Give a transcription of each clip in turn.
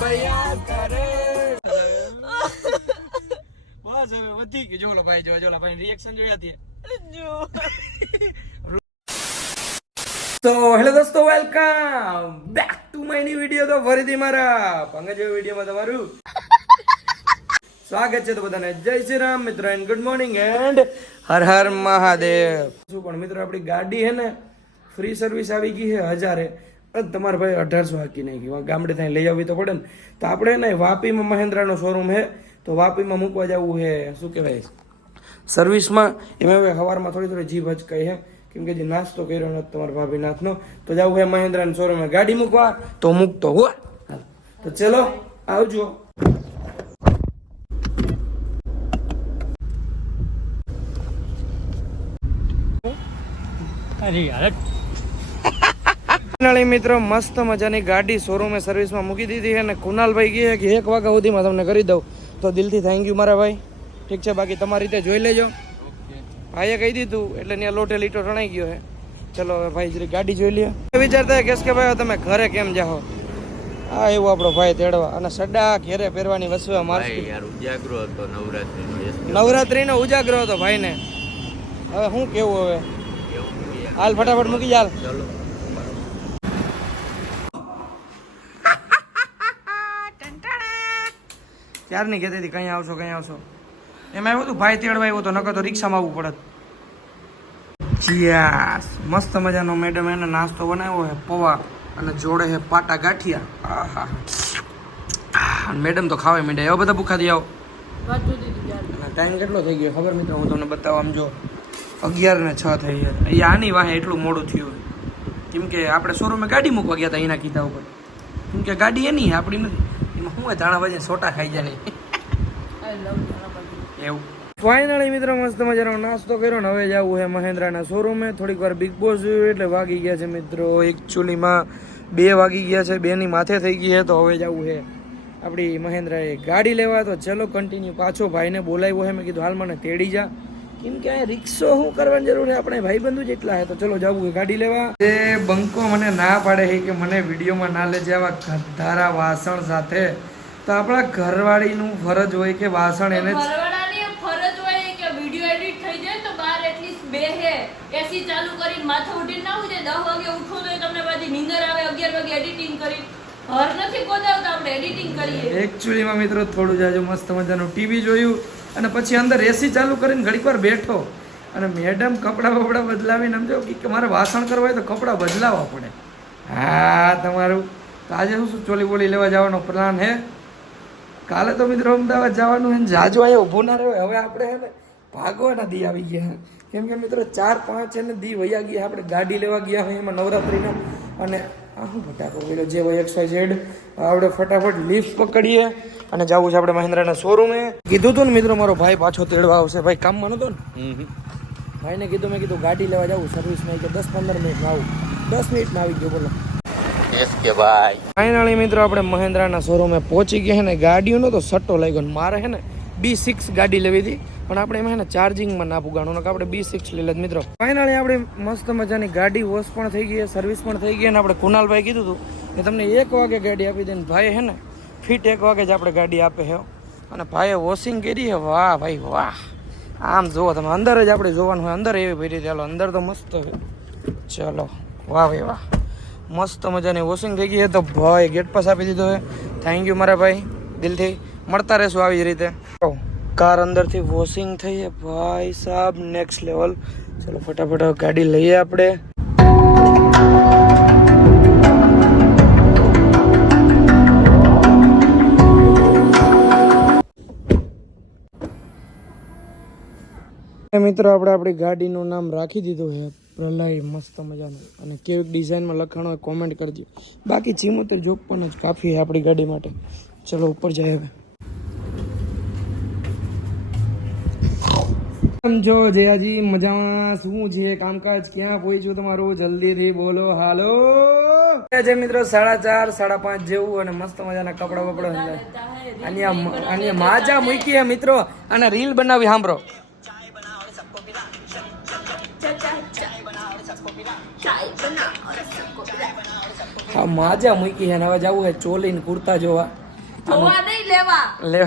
બયા કરે બસ હવે વધી ગયું. જોલો ભાઈ જો જોલો ભાઈ રિએક્શન જોયા હતી. તો હેલો દોસ્તો welcome back to my new video તો ફરીથી મારા પંકજ વિડિયોમાં તમારું સ્વાગત છે તો બધાને. જય શ્રી રામ મિત્રો and good morning and Har Har Mahadev. શું પણ મિત્રો આપણી ગાડી હે ને ફ્રી સર્વિસ આવી ગઈ છે હજારે. તમારા ભાઈ અઢારસો હાકી નાખી ગામડે ત્યાં લઈ આવવી તો પડે ને. તો આપણે ને, વાપીમાં મહેન્દ્રાનો શોરૂમ છે તો વાપીમાં મૂકવા જવું છે શું કહેવાય? સર્વિસમાં એમાં હવે સવારમાં થોડી થોડી જીભ હચકાઈ છે કેમ કે જે નાસ્તો કર્યો નથી તમારા ભાભી નાથનો તો જવું છે મહેન્દ્રાના શોરૂમે ગાડી મૂકવા? તો મૂકતો હો. તો ચલો, આવજો. ફાઇનલી મિત્રો મસ્ત મજાની ગાડી શોરૂમે સર્વિસમાં મૂકી દીધી છે અને કુનાલભાઈ કહે કે એક વાગ્યા સુધીમાં તમને કરી દઉં. તો દિલથી થેન્ક યુ મારા ભાઈ. ઠીક છે બાકી તમારી રીતે જોઈ લેજો. ભાઈએ કહી દીધું એટલે ત્યાં લોટે લીટો રણાઈ ગયો છે. ચલો હવે ભાઈ જરી ગાડી જોઈ લે વિચારતા કેસ કે ભાઈ તમે ઘરે કેમ જાઓ? હા એવું આપણો ભાઈ તેડવા. અને સડા ઘેરે પહેરવાની વસ્તુ યાર ઉજાગરો હતો યસ નવરાત્રીનો ઉજાગરો હતો ભાઈને. હવે શું કેવું હવે? હાલ ફટાફટ મૂકી ચાલ ચલો. ક્યારની કહેતી હતી કંઈ આવશો કંઈ આવશો? એમાં એવું હતું ભાઈ તેડવા આવ્યો હતો નકર તો રિક્ષામાં આવવું પડત. જીયાસ મસ્ત મજાનો મેડમ એને નાસ્તો બનાવ્યો છે પૌવા અને જોડે છે પાટા ગાંઠિયા. આહા. મેડમ તો ખાવા માંડ્યા. એવા બધા ભૂખા થઈ આવો. ટાઈમ કેટલો થઈ ગયો ખબર મિત્રો હું તમને બતાવું આમ જો અગિયાર ને છ થઈ ગયા. અહીંયા આની વાહે એટલું મોડું થયું કેમ કે આપણે શોરૂમે ગાડી મૂકવા ગયા હતા એના કીધા ઉપર. કેમ કે ગાડી એની આપણી નથી. હોય ધાણા ભાજી સોટા ખાઈ જાય એવું. ફાઇનલી મિત્રો, મસ્ત મજાનો નાસ્તો કર્યો ને હવે જવું છે મહેન્દ્રાના શોરૂમે થોડીક વાર બિગ બોસ જોયું એટલે વાગી ગયા છે મિત્રો. એકચ્યુઅલીમાં બે વાગી ગયા છે, બેની માથે થઈ ગઈ છે, તો હવે જવું છે. આપણી મહેન્દ્રાએ ગાડી લેવા, તો ચલો કન્ટિન્યુ પાછો ભાઈને બોલાવ્યો છે. મેં કીધું, હાલ મને તેડી જા. કેમ કે અહીંયા રિક્ષો શું કરવાની જરૂર છે? આપણે ભાઈબંધુ જ એટલા છે, તો ચલો જવું ગાડી લેવા. એ બંકો મને ના પાડે છે કે મને વિડીયોમાં ના લેજે આવા ધારા વાસણ સાથે તો આપણા ઘરવાળીનું ફરજ હોય કે વાસણ એને ફરજ હોય કે વિડિયો એડિટ થઈ જાય તો બાર એટલીસ્ટ બેહે. એસી ચાલુ કરીને માથે ઉઠીને ના ઉઠે દસ વાગે ઉઠો તો તમને પાછી નીંદર આવે અગિયાર વાગે એડિટિંગ કરી. ઘર નથી ગોદાવતા આપણે એડિટિંગ કરીએ. એકચ્યુઅલીમાં મિત્રો થોડું જાજો મસ્ત મજાનું ટીવી જોયું અને પછી અંદર એસી ચાલુ કરીને ઘડીક વાર બેઠો. અને મેડમ કપડાં બપડા બદલાવીને સમજો કે મારે વાસણ કરવા હોય તો કપડાં બદલાવવા પડે. હા તમારું. તો આજે શું ચોલી બોલી લેવા જવાનો પ્લાન હે? કાલે તો મિત્રો અમદાવાદ જવાનું હોય જાજો અહીંયા ઊભો ના રહ્યો. હવે આપણે હે ને ભાગવાના દી આવી ગયા કેમ કે મિત્રો ચાર પાંચ છે ને દી વયા ગયા આપણે ગાડી લેવા ગયા હોય એમાં નવરાત્રિના. અને આ શું ફટાકો પેલો જે હોય એક્સ વાય ઝેડ આપણે ફટાફટ લિફ્ટ પકડીએ અને જવું છે આપણે મહિન્દ્રાના શોરૂમે. કીધું હતું ને મિત્રો મારો ભાઈ પાછો તેડવા આવશે. ભાઈ કામમાં તો ને? ભાઈને કીધું મેં કીધું ગાડી લેવા જાવું સર્વિસમાં કે દસ પંદર મિનિટમાં આવું. દસ મિનિટમાં આવી ગયો બોલો. યસ કે ભાઈ. ફાઇનલી મિત્રો આપણે મહેન્દ્રાના શોરૂમે પહોંચી ગયા ને, ગાડીઓનો તો સટ્ટો લઈ ગયો ને મારે છે ને બી સિક્સ ગાડી લેવી હતી, પણ આપણે એમાં ને ચાર્જિંગમાં ના પુગાણું કે આપણે બી સિક્સ લઈ જ મિત્રો. ફાઇનલી આપણે મસ્ત મજાની ગાડી વોશ પણ થઈ ગઈ સર્વિસ પણ થઈ ગઈ અને આપણે કુનાલભાઈ કીધું હતું કે તમને એક વાગે ગાડી આપી દે ને ભાઈ હે ને ફિટ એક વાગે જ આપણે ગાડી આપે છે. અને ભાઈએ વોશિંગ કરી હે વાહ ભાઈ વાહ. આમ જુઓ તમે, અંદર જ આપણે જોવાનું હોય, અંદર એવી ભરી ચાલો અંદર તો મસ્ત ચલો, વાહ ભાઈ વાહ. મસ્ત મજાની વોશિંગ થઈ ગઈ છે. તો ભાઈ ગેટ પાસ આપી દીધો છે. થેન્ક યુ મારા ભાઈ. દિલથી મળતા રહેશું આવી જ રીતે. કાર અંદરથી વોશિંગ થઈ છે. ભાઈ સાહેબ નેક્સ્ટ લેવલ ચલો ફટાફટ ગાડી લઈએ આપણે. મિત્રો, આપણે આપણી ગાડીનું નામ રાખી દીધું છે. પ્રલય મસ્ત મજાનું. અને કેવી ડિઝાઇનમાં લખાણો હોય કોમેન્ટ કરજો. બાકી ચીમોતેર જોક પણ જ કાફી છે આપણી ગાડી માટે. ચલો ઉપર જાય હવે. સમજો જયાજી મજામાં શું છે? કામકાજ ક્યાં પહોંચ્યું તમારું? જલ્દીથી બોલો હાલો. જે મિત્રો સાડા ચાર સાડા પાંચ જેવું અને મસ્ત મજાના કપડા બપડા આ- માજા મૂકી મિત્રો. અને રીલ બનાવી સાંભળો. હા માજા મૂકી છે ને હવે જવું છે ચોલીને કુર્તા જોવા. જોવા નહીં લેવા. લે.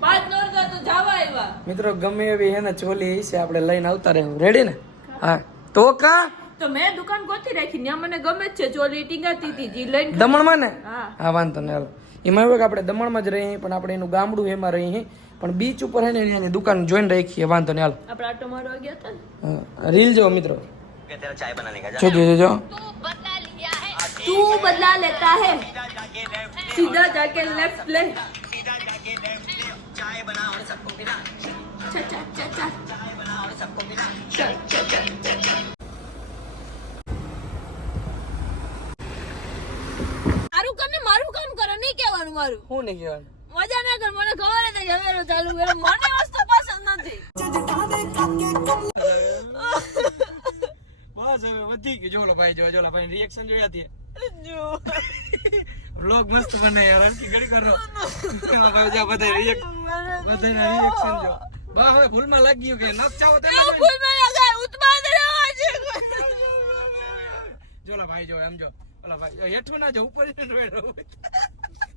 પાંચ નોરતા તો જાવા આવ્યા. મિત્રો ગમે એવી હે ને ચોલી છે આપણે લઈને આવતા રહેવું રેડી ને? હા. તો કા? તો મેં દુકાન ગોતી રાખી ત્યાં મને ગમે છે. ચોલી ટીંગાતી હતી જી લઈને દમણમાં ને? હા. વાંધો નહીં હાલો. એમાં એવું કે આપણે દમણમાં જ રહીએ પણ આપણે એનું ગામડું એમાં રહીએ. પણ બીચ ઉપર હે ને એની દુકાન જોઈને રાખીએ વાંધો નહીં હાલો. આપણે આટો મારવા ગયા હતા ને? રીલ જો મિત્રો. જોજો જોજો तू बदला लेता है सीधा जाके लेफ्ट ले चा, चा, चा, चा. चल, चल, चल, चल, चल. મારું કામ ને મારું કામ કરો નહીં કહેવાનું મારું શું નહીં કહેવાનું મજા ના કર મને ખબર હતી કે હવે ચાલુ કરે મને વસ્તુ પસંદ નથી હવે વધી ગયું. જોલો ભાઈ જો જોલો ભાઈ રિએક્શન જોયા હતી. જો. વ્લોગ મસ્ત બને યાર હરકી ઘડી કરો. એમાં ભાઈ જા બધા રિએક્ટ બધા રિએક્શન જો બા હવે ભૂલમાં લાગી ગયું કે નથ ચાવો તો એવું ભૂલમાં લગાય ઉત્પાદ રહેવા છે. જોલા ભાઈ જો એમ જો. ઓલા ભાઈ હેઠું ના જો ઉપર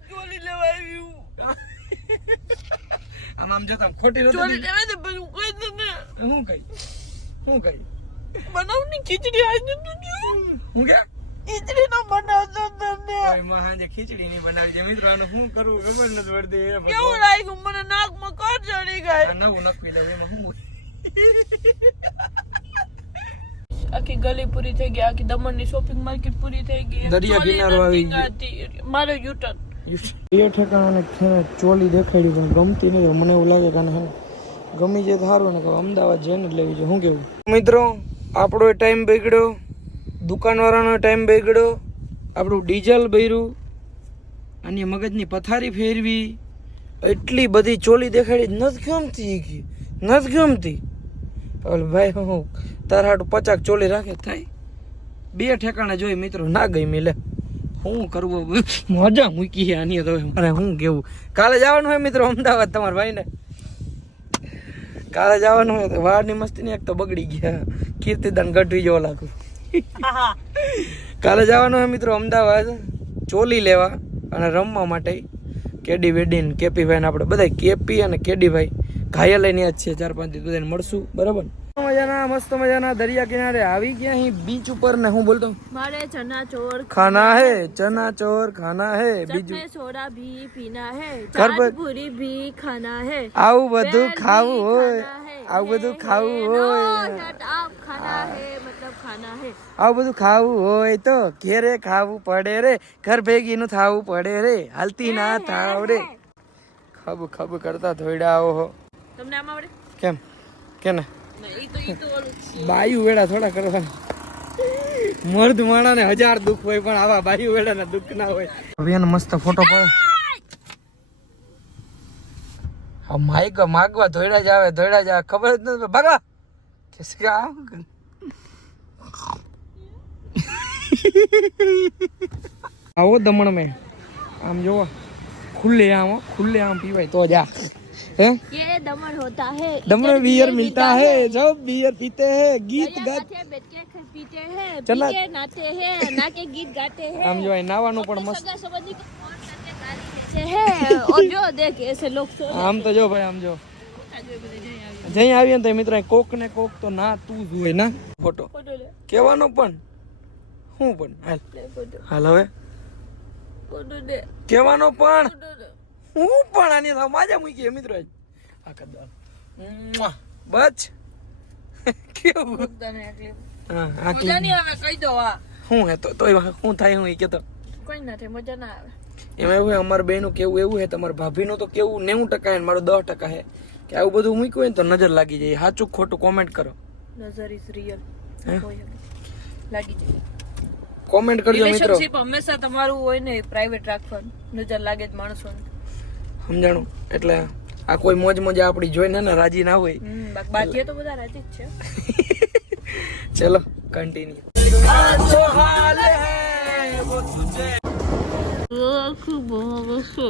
ગોલી લેવા આવ્યું. આમ આમ જતા ખોટી નથી. હું કઈ? હું કઈ? બનાવની ખીચડી આજે તું હું કે? ખીચડી નો બનાવતો તમને ઓયમાં હાજે ખીચડી ની બનાવી છે મિત્રો આનું શું કરવું ખબર નથી પડતી. કેવું લાગ્યું? મને નાકમાં કર ચડી ગઈ. આ નવું નખવી લેવું આખી ગલી પૂરી થઈ ગઈ. આખી દમણની શોપિંગ માર્કેટ પૂરી થઈ ગઈ. દરિયા કિનારો આવી ગયો. મારો યુટર્ન એ ઠેકાણે છે ને ચોલી દેખાડી પણ ગમતી નહીં મને એવું લાગે કે હે ગમી જાય સારું. ને કે અમદાવાદ જઈને જ લેવી છે શું કેવું? મિત્રો આપણો ટાઈમ બગડ્યો, દુકાનવાળાનો ટાઈમ બગડ્યો, આપણું ડીઝલ બૈરું અને મગજની પથારી ફેરવી. એટલી બધી ચોલી દેખાડી નથી ગમતી ગઈ નથી ગમતી. ઓલ ભાઈ હું, તારા હાટું પચાક ચોલી રાખે થાય. બે ઠેકાણે જોઈ મિત્રો ના ગઈ મેલે શું કરવું? મજા મૂકી આની તો મારે શું કેવું? કાલે જવાનું હોય મિત્રો અમદાવાદ તમારા ભાઈને. કાલે જવાનું હોય તો વાળની મસ્તી ને એક તો બગડી ગયા. કીર્તિદાન ગઢવી જેવો લાગુ. કાલે જવાનું હોય મિત્રો અમદાવાદ, ચોલી લેવા અને રમવા માટે. કેડી વેડી ને કેપી ભાઈ આપણે બધા કેપી અને કેડી ભાઈ ઘાયલ લઈને જ છે, ચાર પાંચ દિવસ બધાને મળશું. બરાબર? મજાના મસ્ત મજાના દરિયા કિનારે આવી ગયા બીચ ઉપર ને હું બોલતો? ચના ચોર ખાના હે ચના ચોર ખાના હે બીજું? આવું બધું ખાવું હોય આવું બધું ખાવું હોય. આવું બધું ખાવું હોય તો ઘેરે ખાવું પડે રે ઘર ભેગી નું થાવું પડે રે હાલતી ના થાવ રે. ખબ ખબ કરતા ધોઈડા આવો તમને કેમ? કે ના બાયુ વેડા થોડા કરવા મર્દ માણા ને હજાર દુઃખ હોય, પણ આવા બાયુ વેડા ના દુઃખ ના હોય. હવે એનો મસ્ત ફોટો પડે. માઈક માગવા ધોયડા જ આવે, ધોયડા જ આવે. ખબર જ નથી, ભાગા. કે છે કે આ શું કરે? આવો દમણ મેં. આમ જોવો. ખુલ્લે આમ ખુલ્લે આમ પીવાય, તો જા. હે ये दमन होता है दमन बियर मिलता है जब बियर पीते हैं गीत गा माथे बैठ के ख- पीते हैं चला- पी के नाते हैं ना के गीत गाते हैं આમ જો અહીં નાવાનું પણ મસ્ત सगा संबंधी को फोन करके गाली देते हैं और जो देख ऐसे लोग सो આમ તો જો ભાઈ આમ જો જઈ આવીએ ને તો મિત્રો અહીં કોક ને કોક તો ના તું જ હોય ના ફોટો फोटो ले કહેવાનો પણ હું પણ હાલ ले फोटो હાલ હવે फोटो दे કહેવાનો પણ फोटो दे હું પણ આની તો માજા મૂકી મિત્રો આ કદાચ બચ. કેવું? હા મજા નહીં આવે કહી દો આ. શું હે તો તોય શું થાય હું એ કહેતો કોઈ નથી મજા ના આવે. એમાં એવું અમારા બેનું કેવું એવું હે તમારા ભાભીનું તો કેવું નેવું ટકા હે ને મારું દસ ટકા હે. કે આવું બધું મૂક્યું હોય ને તો નજર લાગી જાય. સાચું ખોટું કોમેન્ટ કરો. નજર ઇઝ રિયલ? લાગી જાય. કોમેન્ટ કરજો મિત્રો. હંમેશા તમારું હોય ને પ્રાઇવેટ રાખવાનું. નજર લાગે જ માણસોને. સમજાણું? એટલે આ કોઈ મોજ મોજા આપણી જોઈને ને રાજી ના હોય. બાકી તો બધા રાજી જ છે. ચલો કન્ટિન્યુ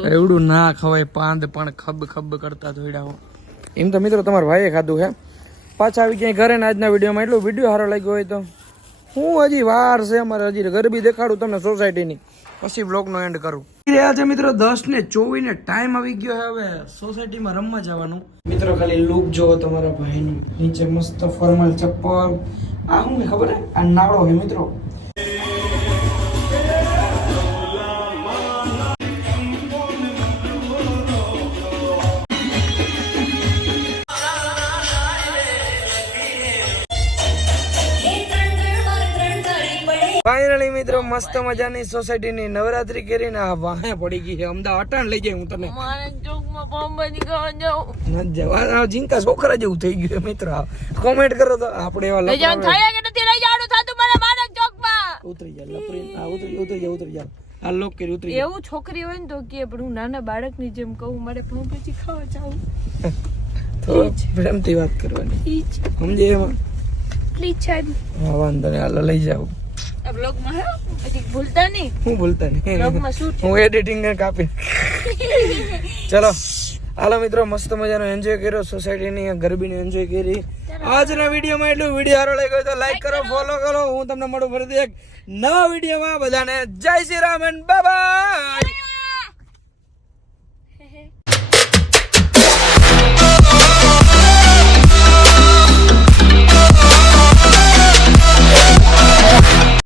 એવડું ના ખવાય પાંદ પણ ખબ ખબ કરતા ધોઈડા હો. એમ તો મિત્રો તમારા ભાઈએ ખાધું હે પાછા આવી ક્યાંય ઘરે ને આજના વિડીયોમાં એટલું વીડિયો સારો લાગ્યો હોય તો હું હજી વાર છે અમારે હજી ગરબી દેખાડું તમને સોસાયટીની પછી બ્લોગનો એન્ડ કરું. રહ્યા છે મિત્રો દસ ને ચોવીસ ને ટાઈમ આવી ગયો હવે સોસાયટીમાં રમવા જવાનું. મિત્રો ખાલી લુક જોવો તમારા ભાઈનું. નીચે મસ્ત ફોર્મલ ચપ્પલ. આ શું ખબર હે આ નાળો છે મિત્રો. ફાઇનલી મિત્રો મસ્ત મજાની સોસાયટીની નવરાત્રી કરીને આ વાહે પડી ગઈ છે. અમદાવાદ અટાણ લઈ જાય હું તને. જાઉં. ન જવા જીંકા છોકરા જેવું થઈ ગયું મિત્રો. કોમેન્ટ કરો તો આપણે એવા લઈ જવાનું થાય કે નથી લઈ જવાનું થતું મારા માનક ચોકમાં. ઉતરી જા લપરી. આ ઉતરી ઉતરી જા ઉતરી જા. આ લોક કરી ઉતરી એવું છોકરી હોય ને તો કે પણ હું નાના બાળકની જેમ કહું મારે પછી ખાવા જાઉં. તો પ્રેમથી વાત કરવાની. સમજે એમાં? પ્લીઝ હા વાંધો નહીં. હાલો લઈ આ બ્લોગમાં પછી ભૂલતા નહીં? હું ભૂલતા નહીં. બ્લોગમાં શું હું એડિટિંગ ને કાપી. ચલો. હાલો મિત્રો મસ્ત મજાનો એન્જોય કર્યો. સોસાયટીની ગરબીને એન્જોય કરી. આજના વિડીયોમાં એટલું વીડિયો સારો લાગ્યો તો લાઈક કરો ફોલો કરો. હું તમને મળું ફરીથી એક નવા વિડીયોમાં. બધાને જય શ્રી રામ બાય બાય